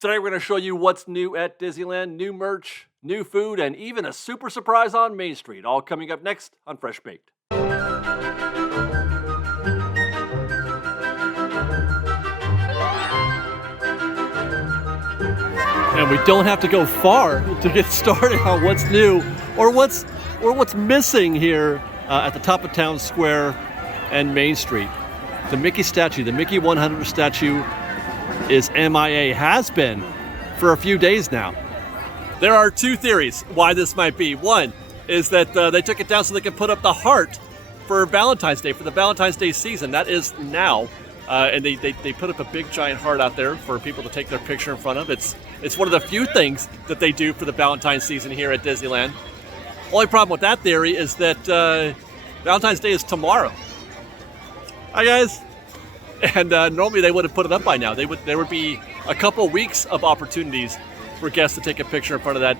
Today we're going to show you what's new at Disneyland, new merch, new food, and even a super surprise on Main Street. All coming up next on Fresh Baked. And we don't have to go far to get started on what's new or what's missing here at the top of Town Square and Main Street. The Mickey statue, the Mickey 100 statue, is MIA, has been for a few days now. There are two theories why this might be. One is that they took it down so they could put up the heart for Valentine's Day, for the Valentine's Day season. That is now. And they put up a big giant heart out there for people to take their picture in front of. It's one of the few things that they do for the Valentine's season here at Disneyland. Only problem with that theory is that Valentine's Day is tomorrow. Hi guys. And normally they would have put it up by now. There would be a couple weeks of opportunities for guests to take a picture in front of that,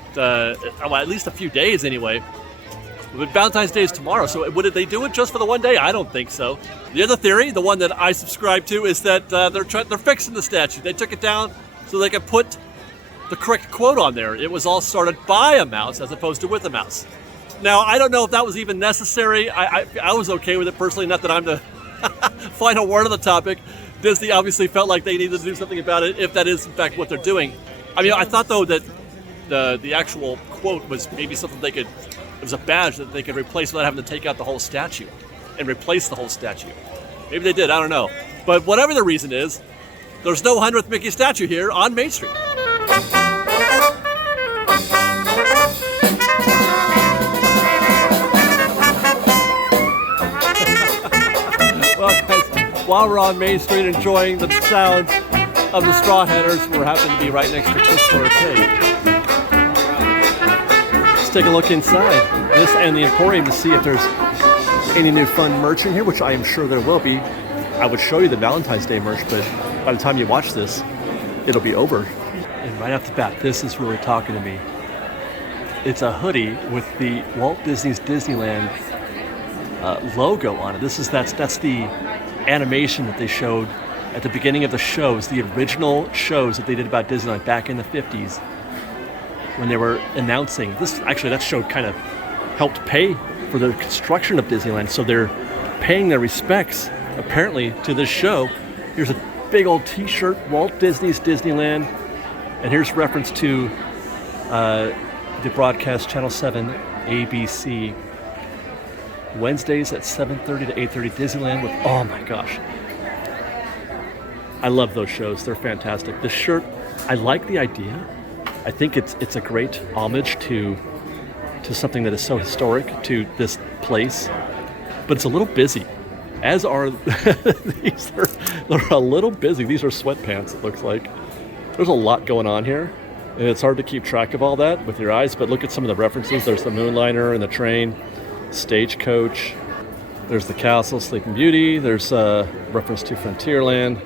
well, at least a few days anyway. But Valentine's Day is tomorrow, so would they do it just for the one day? I don't think so. The other theory, the one that I subscribe to, is that they're fixing the statue. They took it down so they could put the correct quote on there. It was all started by a mouse as opposed to with a mouse. Now, I don't know if that was even necessary. I was okay with it personally, not that I'm the final word on the topic. Disney obviously felt like they needed to do something about it, if that is in fact what they're doing. I mean, I thought though that the actual quote was maybe something it was a badge that they could replace without having to take out the whole statue and replace the whole statue. Maybe they did, I don't know. But whatever the reason is, there's no 100th Mickey statue here on Main Street. Well, guys, while we're on Main Street enjoying the sounds of the Straw Hatters, we're happen to be right next to Crystal Arcade. Let's take a look inside this and the Emporium to see if there's any new fun merch in here, which I am sure there will be. I would show you the Valentine's Day merch, but by the time you watch this, it'll be over. And right off the bat, this is really talking to me. It's a hoodie with the Walt Disney's Disneyland logo on it. That's the animation that they showed at the beginning of the shows, the original shows that they did about Disneyland back in the 50s when they were announcing this. Actually, that show kind of helped pay for the construction of Disneyland, so they're paying their respects apparently to this show. Here's a big old t-shirt, Walt Disney's Disneyland, and here's reference to the broadcast Channel 7 ABC Wednesdays at 7:30 to 8:30 Disneyland with, oh my gosh, I love those shows. They're fantastic. This shirt, I like the idea. I think it's a great homage to something that is so historic to this place, but it's a little busy, as are these. They're a little busy. These are sweatpants, it looks like. There's a lot going on here, and it's hard to keep track of all that with your eyes, but look at some of the references. There's the Moonliner and the train, Stagecoach. There's the castle, Sleeping Beauty. There's a reference to Frontierland.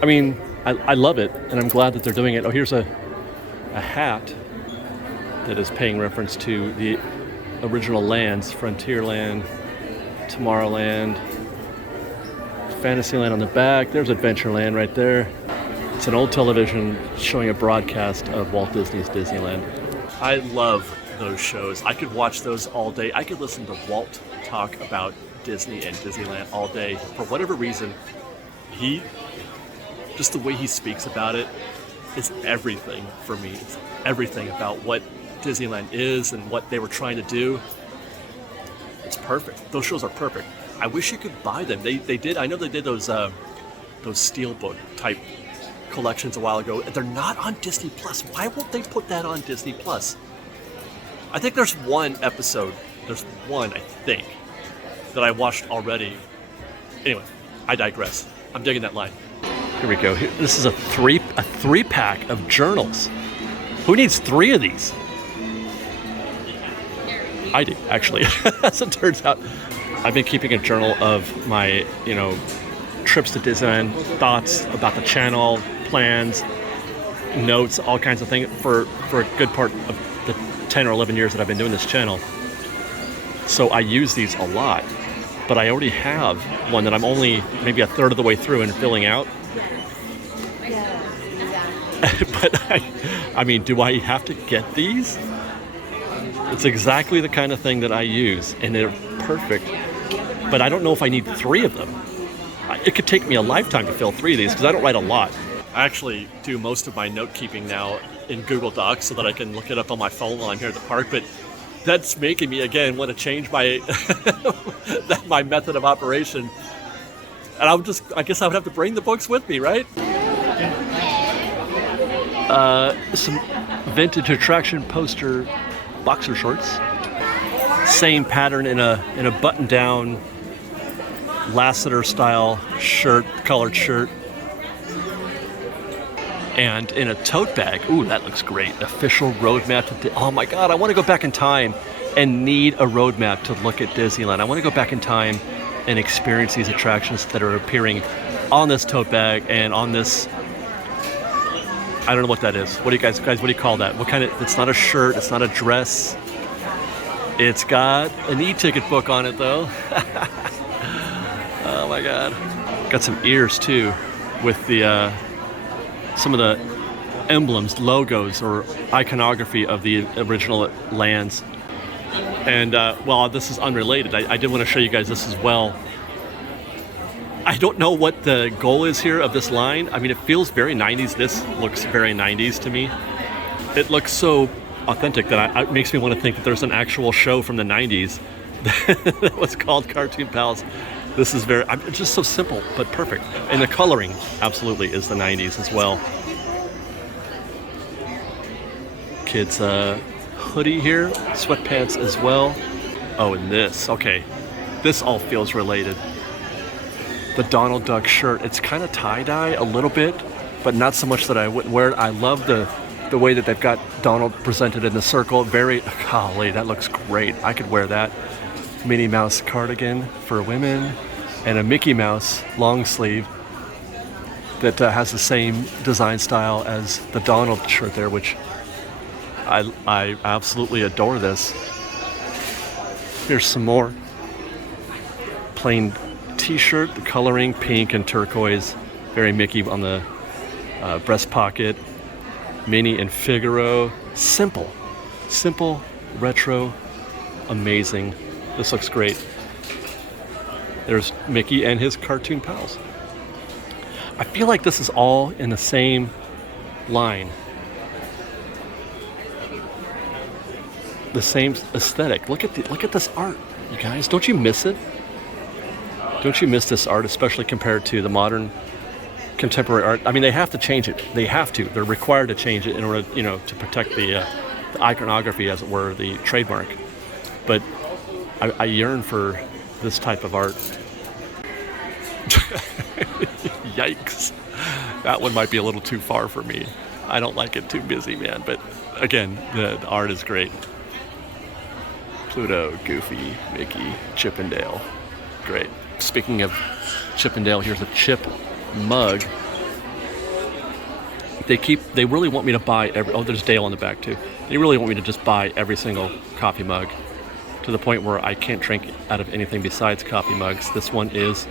I mean, I love it, and I'm glad that they're doing it. Oh, here's a hat that is paying reference to the original lands, Frontierland, Tomorrowland, Fantasyland on the back. There's Adventureland right there. It's an old television showing a broadcast of Walt Disney's Disneyland. I love those shows. I could watch those all day. I could listen to Walt talk about Disney and Disneyland all day. For whatever reason, just the way he speaks about it is everything for me. It's everything about what Disneyland is and what they were trying to do. It's perfect. Those shows are perfect. I wish you could buy them. They did. I know they did those steelbook type collections a while ago. They're not on Disney Plus. Why won't they put that on Disney Plus? I think there's one episode. There's one, I think, that I watched already. Anyway, I digress. I'm digging that line. Here we go. This is a three pack of journals. Who needs 3 of these? I do, actually. As it turns out, I've been keeping a journal of my, trips to Disneyland, thoughts about the channel, plans, notes, all kinds of things for a good part of the 10 or 11 years that I've been doing this channel. So I use these a lot, but I already have one that I'm only maybe a third of the way through and filling out. But I mean, do I have to get these? It's exactly the kind of thing that I use, and they're perfect. But I don't know if I need 3 of them. It could take me a lifetime to fill 3 of these because I don't write a lot. I actually do most of my note keeping now in Google Docs so that I can look it up on my phone while I'm here at the park. But that's making me again want to change my my method of operation. And I guess I would have to bring the books with me, right? Some vintage attraction poster boxer shorts. Same pattern in a button-down Lassiter style shirt, colored shirt. And in a tote bag. Ooh, that looks great. Official roadmap to oh my God, I want to go back in time and need a roadmap to look at Disneyland. I want to go back in time and experience these attractions that are appearing on this tote bag and on this. I don't know what that is. What do you guys, what do you call that? What kind of, it's not a shirt, it's not a dress. It's got an e-ticket book on it though. Oh my God. Got some ears too with the, some of the emblems, logos, or iconography of the original lands. And well, this is unrelated. I did want to show you guys this as well. I don't know what the goal is here of this line. I mean, it feels very 90s. This looks very 90s to me. It looks so authentic that it makes me want to think that there's an actual show from the 90s that was called Cartoon Pals. This is it's just so simple, but perfect. And the coloring absolutely is the 90s as well. Kids hoodie here, sweatpants as well. Oh, and this, okay. This all feels related. The Donald Duck shirt, it's kind of tie-dye a little bit, but not so much that I wouldn't wear it. I love the way that they've got Donald presented in the circle. Very, golly, that looks great. I could wear that. Minnie Mouse cardigan for women, and a Mickey Mouse long sleeve that has the same design style as the Donald shirt there, which I absolutely adore this. Here's some more. Plain t-shirt, the coloring pink and turquoise, very Mickey on the breast pocket. Minnie and Figaro, simple, retro, amazing. This looks great. There's Mickey and his cartoon pals. I feel like this is all in the same line. The same aesthetic. Look at this art, you guys. Don't you miss it? Don't you miss this art, especially compared to the modern contemporary art? I mean, they have to change it. They have to. They're required to change it in order, to protect the iconography, as it were, the trademark. But I yearn for this type of art. Yikes. That one might be a little too far for me. I don't like it too busy, man. But again, the art is great. Pluto, Goofy, Mickey, Chip 'n Dale. Great. Speaking of Chip 'n Dale, here's a Chip mug. They really want me to buy there's Dale on the back too. They really want me to just buy every single coffee mug, to the point where I can't drink out of anything besides coffee mugs. This one is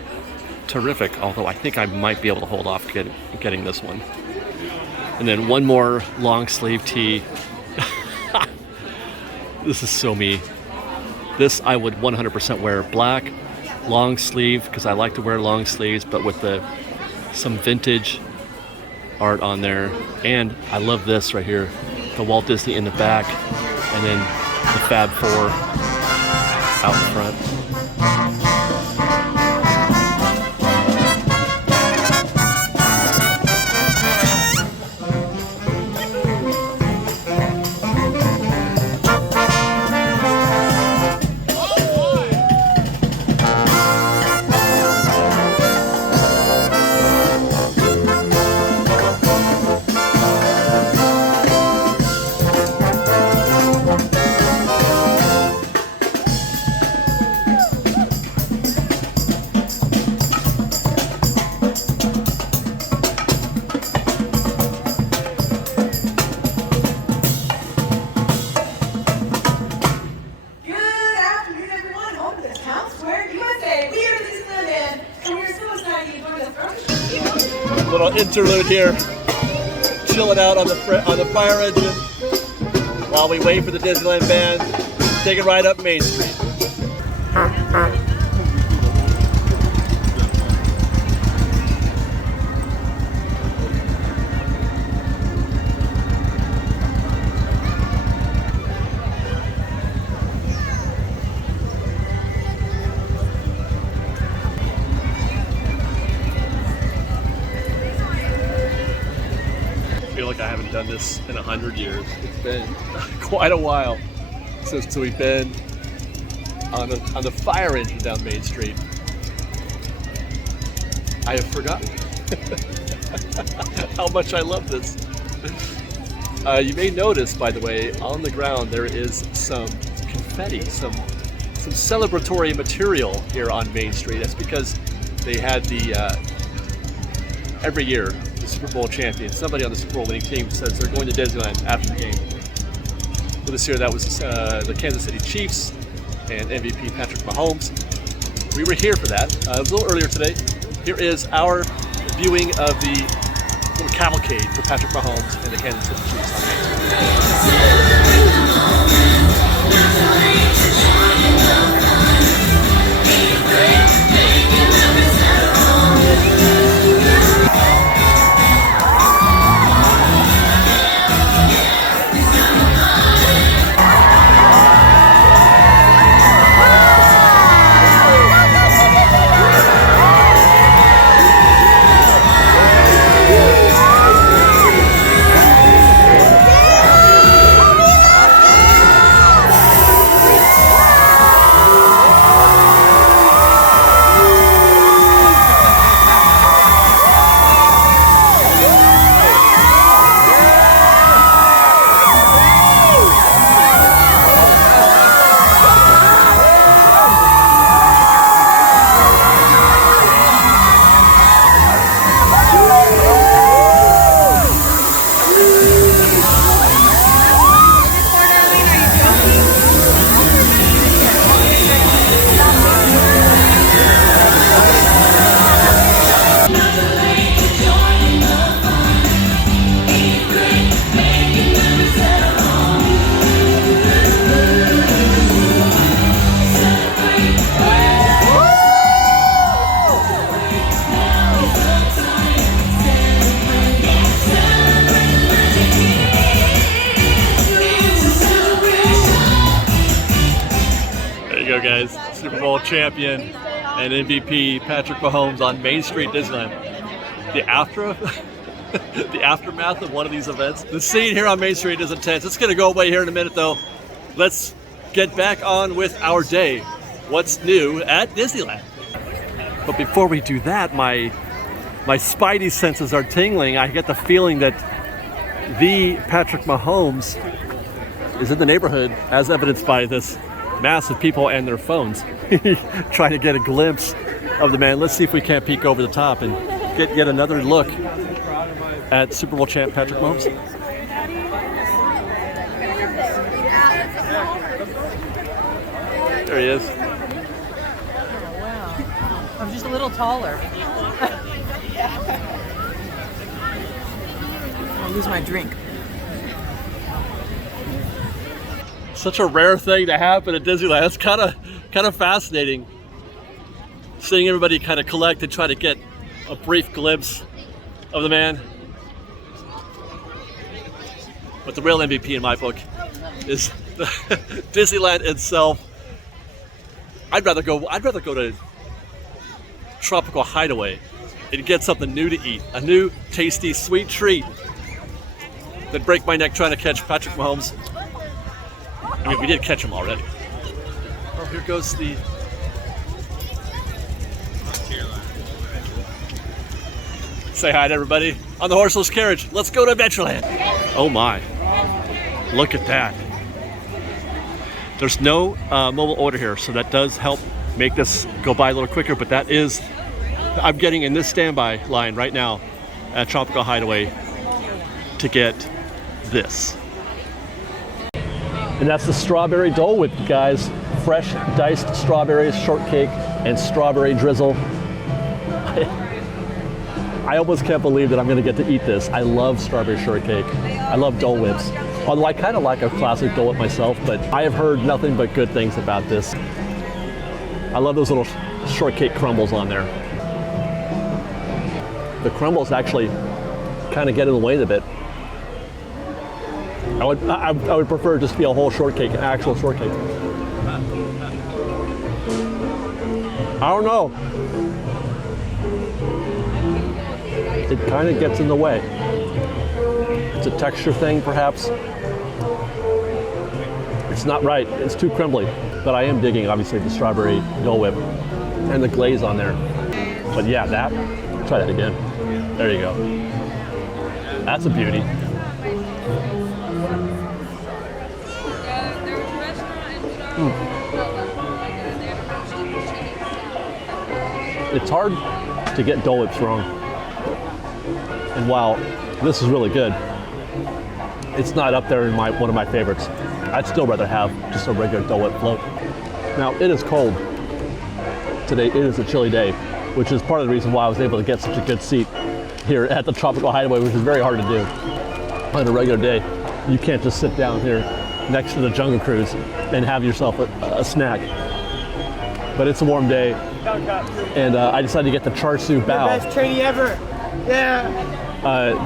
terrific, although I think I might be able to hold off getting this one. And then one more long sleeve tee. This is so me. This I would 100% wear black, long sleeve, because I like to wear long sleeves, but with some vintage art on there. And I love this right here, the Walt Disney in the back, and then the Fab Four out in front. Little interlude here. chilling out on the fire engine while we wait for the Disneyland band. Take it right up Main Street. I feel like I haven't done this in 100 years. It's been quite a while since we've been on the fire engine down Main Street. I have forgotten how much I love this. You may notice, by the way, on the ground there is some confetti, some celebratory material here on Main Street. That's because they had the every year the Super Bowl champion, somebody on the Super Bowl winning team says they're going to Disneyland after the game. So this year that was the Kansas City Chiefs and MVP Patrick Mahomes. We were here for that. It was a little earlier today. Here is our viewing of the little cavalcade for Patrick Mahomes and the Kansas City Chiefs on Main Guys, Super Bowl champion and MVP Patrick Mahomes on Main Street, Disneyland. The aftermath of one of these events. The scene here on Main Street is intense. It's going to go away here in a minute, though. Let's get back on with our day. What's new at Disneyland? But before we do that, my spidey senses are tingling. I get the feeling that the Patrick Mahomes is in the neighborhood, as evidenced by this mass of people and their phones trying to get a glimpse of the man. Let's see if we can't peek over the top and get yet another look at Super Bowl champ Patrick Mahomes. There he is. Oh, wow. I'm just a little taller. I'll lose my drink. Such a rare thing to happen at Disneyland. It's kind of fascinating seeing everybody kind of collect and try to get a brief glimpse of the man. But the real MVP in my book is Disneyland itself. I'd rather go to Tropical Hideaway and get something new to eat, a new tasty sweet treat, than break my neck trying to catch Patrick Mahomes. I mean, we did catch him already. Oh, here goes the... Say hi to everybody on the horseless carriage. Let's go to Adventureland. Oh my, look at that. There's no mobile order here, so that does help make this go by a little quicker, but that is, I'm getting in this standby line right now at Tropical Hideaway to get this. And that's the strawberry Dole Whip, guys. Fresh diced strawberries, shortcake, and strawberry drizzle. I almost can't believe that I'm gonna get to eat this. I love strawberry shortcake. I love Dole Whips. Although I kind of like a classic Dole Whip myself, but I have heard nothing but good things about this. I love those little shortcake crumbles on there. The crumbles actually kind of get in the way a bit. I would prefer just be a whole shortcake, an actual shortcake. I don't know. It kind of gets in the way. It's a texture thing, perhaps. It's not right. It's too crumbly. But I am digging, obviously, the strawberry Dole Whip and the glaze on there. But yeah, try that again. There you go. That's a beauty. It's hard to get Dole Whips wrong. And while this is really good, it's not up there in one of my favorites. I'd still rather have just a regular Dole Whip float. Now, it is cold today. It is a chilly day, which is part of the reason why I was able to get such a good seat here at the Tropical Hideaway, which is very hard to do on a regular day. You can't just sit down here next to the Jungle Cruise and have yourself a snack. But it's a warm day, and I decided to get the char siu bao. Best trainee ever. Yeah.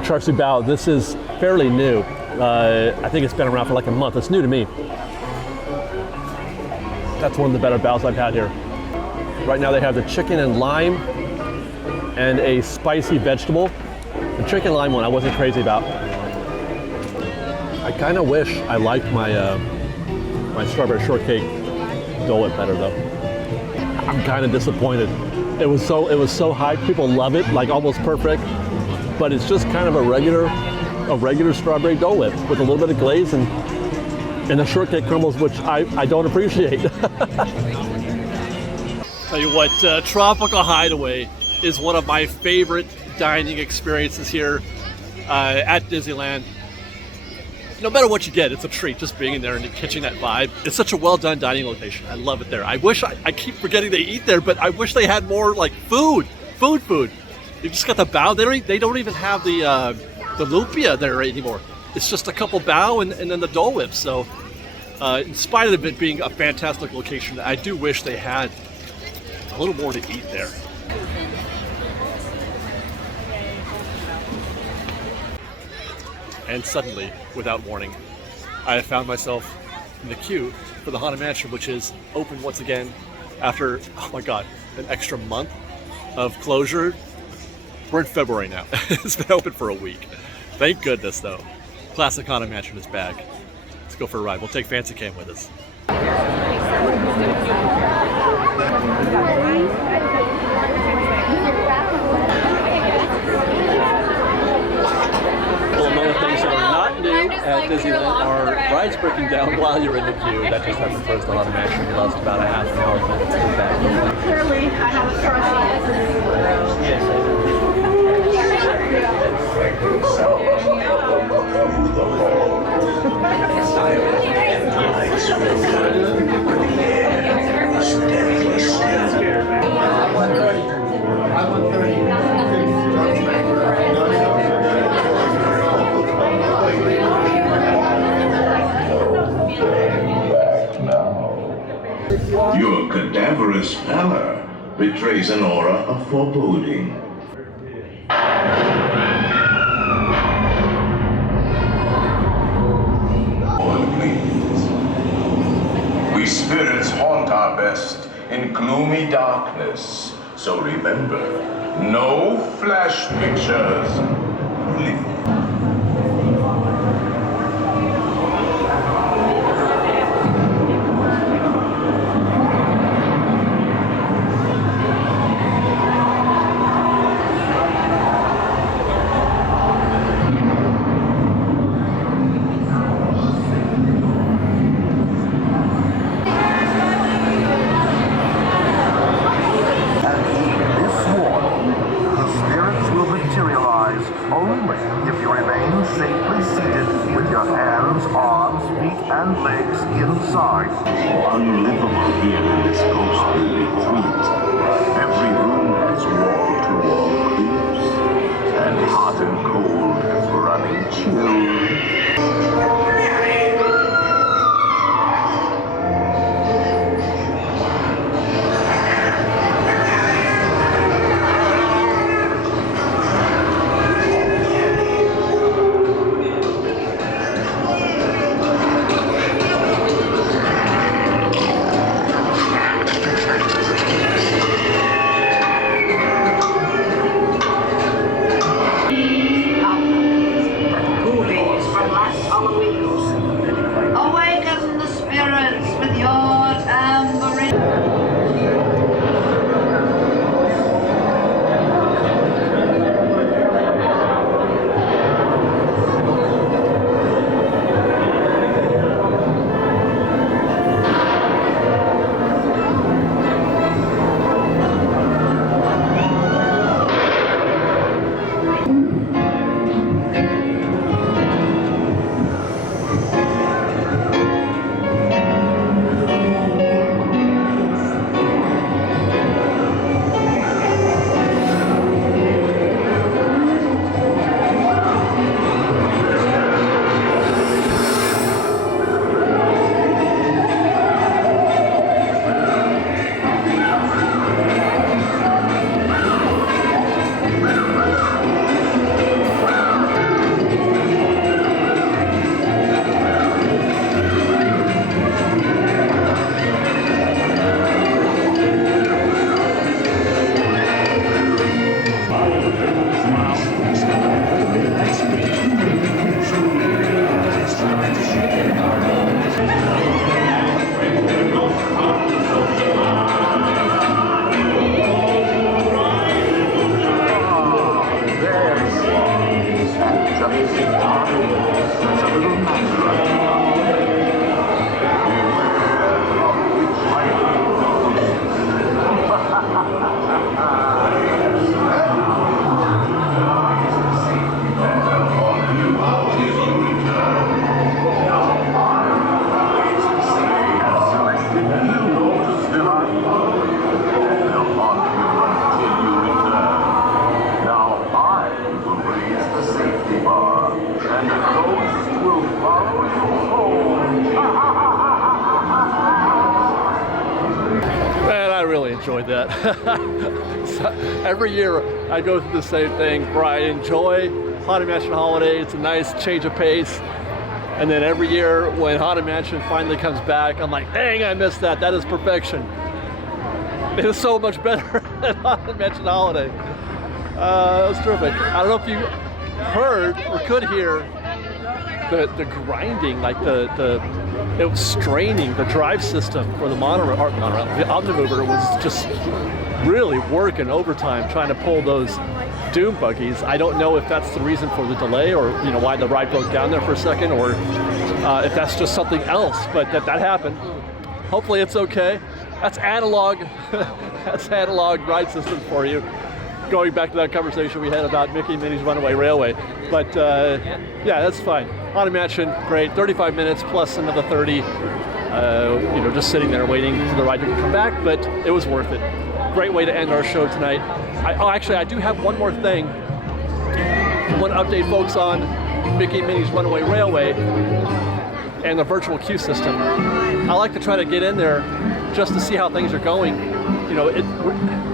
Char siu bao. This is fairly new. I think it's been around for like a month. It's new to me. That's one of the better baos I've had here. Right now they have the chicken and lime and a spicy vegetable. The chicken lime one I wasn't crazy about. I kind of wish I liked my my strawberry shortcake Dole Whip better though. I'm kind of disappointed. It was so hyped. People love it, like almost perfect. But it's just kind of a regular strawberry Dole Whip with a little bit of glaze and the shortcake crumbles, which I don't appreciate. Tell you what, Tropical Hideaway is one of my favorite dining experiences here at Disneyland. No matter what you get, it's a treat just being in there and catching that vibe. It's such a well done dining location. I love it there. I wish I keep forgetting they eat there, but I wish they had more like food. You just got the bao. They don't even have the lumpia there anymore. It's just a couple bao and then the Dole Whip. So in spite of it being a fantastic location, I do wish they had a little more to eat there. And suddenly, without warning, I have found myself in the queue for the Haunted Mansion, which is open once again after, oh my God, an extra month of closure. We're in February now. It's been open for a week. Thank goodness, though. Classic Haunted Mansion is back. Let's go for a ride. We'll take Fancy Cam with us. At Disneyland are rides breaking down while you're in the queue. That just happened first. A lot of Mansion. We lost about a half an hour minutes to get back. Clearly, I have a Your cadaverous pallor betrays an aura of foreboding. We spirits haunt our best in gloomy darkness. So remember, no flash pictures. Unlivable here in this ghostly retreat. Every room has wall-to-wall creeps. did that. So every year I go through the same thing where I enjoy Haunted Mansion Holiday. It's a nice change of pace. And then every year when Haunted Mansion finally comes back, I'm like, dang, I missed that. That is perfection. It is so much better than Haunted Mansion Holiday. That was terrific. I don't know if you heard or could hear the grinding, like it was straining the drive system for the monorail, the Omnimover was just really working overtime trying to pull those Doom buggies. I don't know if that's the reason for the delay, or why the ride broke down there for a second, or if that's just something else, but that happened. Hopefully it's okay. That's analog. That's analog ride system for you. Going back to that conversation we had about Mickey and Minnie's Runaway Railway. But yeah, that's fine. Haunted Mansion, great. 35 minutes plus another 30. Just sitting there waiting for the ride to come back, but it was worth it. Great way to end our show tonight. Actually, I do have one more thing. I want to update folks on Mickey and Minnie's Runaway Railway and the virtual queue system. I like to try to get in there just to see how things are going.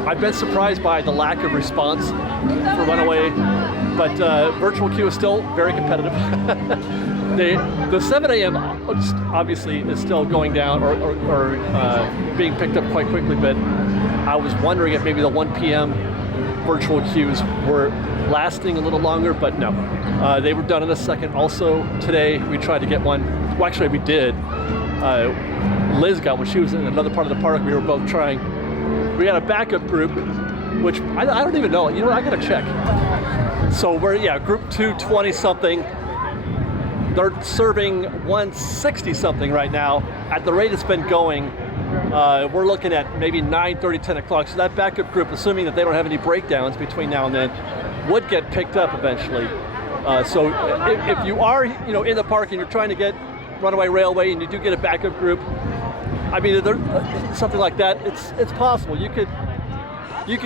I've been surprised by the lack of response for Runaway, but virtual queue is still very competitive. The 7 a.m. obviously is still going down or being picked up quite quickly, but I was wondering if maybe the 1 p.m. virtual queues were lasting a little longer, but no. They were done in a second. Also, today we tried to get one. Well, actually, we did. Liz got one. She was in another part of the park. We were both trying. We got a backup group, which I don't even know. I gotta check. So we're, group 220 something. They're serving 160 something right now. At the rate it's been going, we're looking at maybe 9:30, 10 o'clock. So that backup group, assuming that they don't have any breakdowns between now and then, would get picked up eventually. So if you are, in the park and you're trying to get Runaway Railway and you do get a backup group, I mean, something like that, it's possible. You could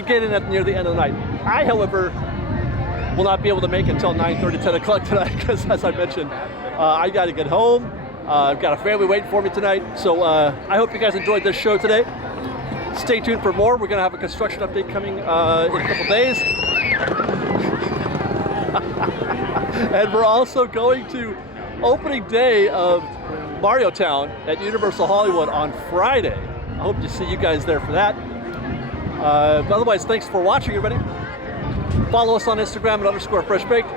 get in at near the end of the night. I, however, will not be able to make it until 9:30, 10 o'clock tonight because, as I mentioned, I got to get home. I've got a family waiting for me tonight. So I hope you guys enjoyed this show today. Stay tuned for more. We're going to have a construction update coming in a couple days. And we're also going to opening day of Mario Town at Universal Hollywood on Friday. I hope to see you guys there for that. But otherwise, thanks for watching, everybody. Follow us on Instagram at _FreshBaked,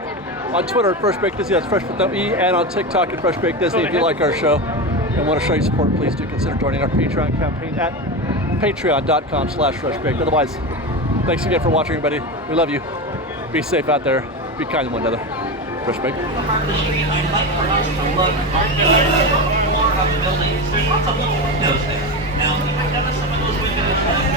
on Twitter at FreshBaked Disney, that's Fresh with no E, and on TikTok at FreshBaked Disney. If you like our show and want to show your support, please do consider joining our Patreon campaign at patreon.com/FreshBaked. Otherwise, thanks again for watching, everybody. We love you. Be safe out there. Be kind to one another. Fresh Baked. I'd like for us to look on the floor of the building. There's lots of little windows there. Now, you might notice some of those windows have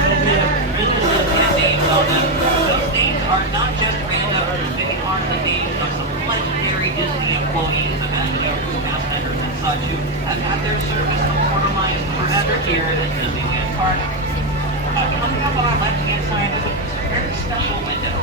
names on them. Those names are not just random. They are the names of some legendary Disney employees, imagineers, cast members, and such who have had their service immortalized forever here at Disneyland Park. Coming up on our left-hand side is a very special window.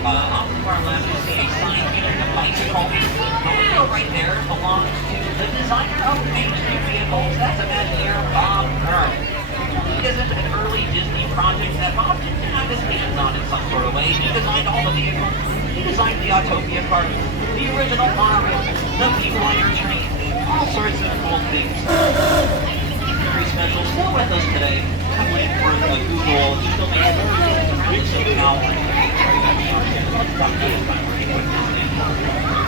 Off to our left, you see a sign featuring a bicycle. The window right there belongs to the designer of Main Street vehicles. That's Imagineer Bob Earl. He isn't an early Disney project that Bob didn't have his hands on in some sort of way. He designed all the vehicles. He designed the Autopia cart, the original monorail, the Beeline train, all sorts of cool things. Very special. Still with us today. Definitely worth a Google. Still made around the SoCal.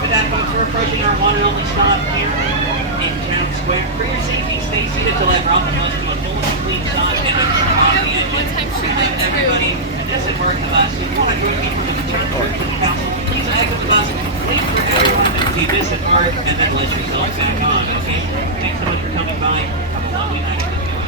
With that, folks, we're approaching our one and only stop here in Town Square. For your safety, stay seated till I drop the bus to a full and complete shot and a turn off the engine. Thank everybody. And this had worked with us. If you want to join me from the return trip to the castle, please exit the bus. Wait for everyone to see this at work and then let yourself back on, okay? Thanks so much for coming by. Have a lovely night. Enjoy.